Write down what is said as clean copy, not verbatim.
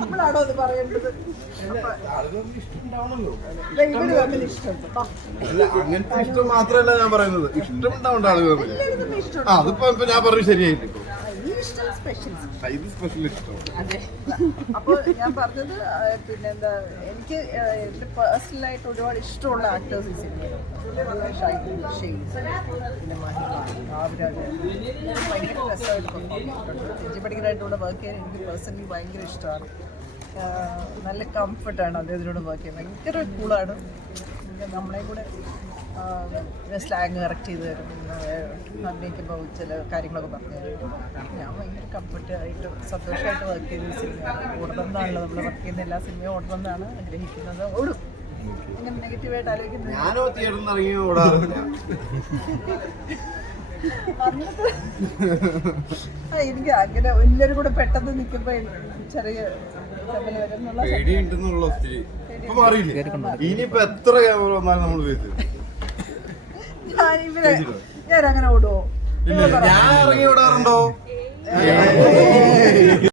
നമ്മളാണോ അത് പറയേണ്ടത്? ഇവര് തമ്മിൽ ഇഷ്ടമുണ്ട്. അങ്ങനത്തെ ഇഷ്ടം മാത്രമല്ല ഞാൻ പറയുന്നത്, ഇഷ്ടമുണ്ടാവേണ്ട ആളുകൾ തമ്മിൽ. അതിപ്പോ ഞാൻ പറഞ്ഞു ശരിയായിട്ട് ഇത് സ്പെഷ്യൽ ഇഷ്ടം. അപ്പോൾ ഞാൻ പറഞ്ഞത് പിന്നെന്താ, എനിക്ക് എൻ്റെ പേഴ്സണലായിട്ട് ഒരുപാട് ഇഷ്ടമുള്ള ആക്ടേഴ്സ് ഈ സിനിമയിൽ പിന്നെ മഹിമ, ആവരാജ് ഭയങ്കര രസമായിട്ട് പെർഫോം ചെയ്തിട്ടുണ്ട്. രഞ്ജിപ്പടിക്കലായിട്ടുള്ള വർക്ക് ചെയ്യാൻ എനിക്ക് പേഴ്സണലി ഭയങ്കര ഇഷ്ടമാണ്. നല്ല കംഫർട്ടാണ് അദ്ദേഹത്തിനോട് വർക്ക് ചെയ്യാൻ. ഭയങ്കര കൂളാണ്. നമ്മളെ കൂടെ സ്ലാങ് കറക്റ്റ് ചെയ്ത് തരും, അഭിനയിക്കുമ്പോൾ ചില കാര്യങ്ങളൊക്കെ പറഞ്ഞു തരും. ഞാൻ ഭയങ്കര കംഫർട്ടായിട്ട് സന്തോഷമായിട്ട് വർക്ക് ചെയ്യുന്ന സിനിമയാണ്. ഓടണമെന്നാണല്ലോ നമ്മൾ വർക്ക് ചെയ്യുന്ന എല്ലാ സിനിമയും ഓടണമെന്നാണ് ആഗ്രഹിക്കുന്നത്. ഓടും. അങ്ങനെ നെഗറ്റീവായിട്ട് ആലോചിക്കുന്നത് ഞാനോ തിയേറ്ററിൽ നിന്ന് ഇറങ്ങി ഓടാറില്ല. എനിക്ക് അങ്ങനെ എല്ലാവരും കൂടെ പെട്ടെന്ന് നിൽക്കുമ്പോൾ ചെറിയ പേടിയുണ്ടെന്നുള്ള ഇപ്പൊ മാറിയില്ലേ? ഇനിയിപ്പോ എത്ര ക്യാമറ വന്നാലും നമ്മൾ ഞാൻ അങ്ങനെ ഓടുവോ? ഞാൻ ഇറങ്ങി ഓടാറുണ്ടോ?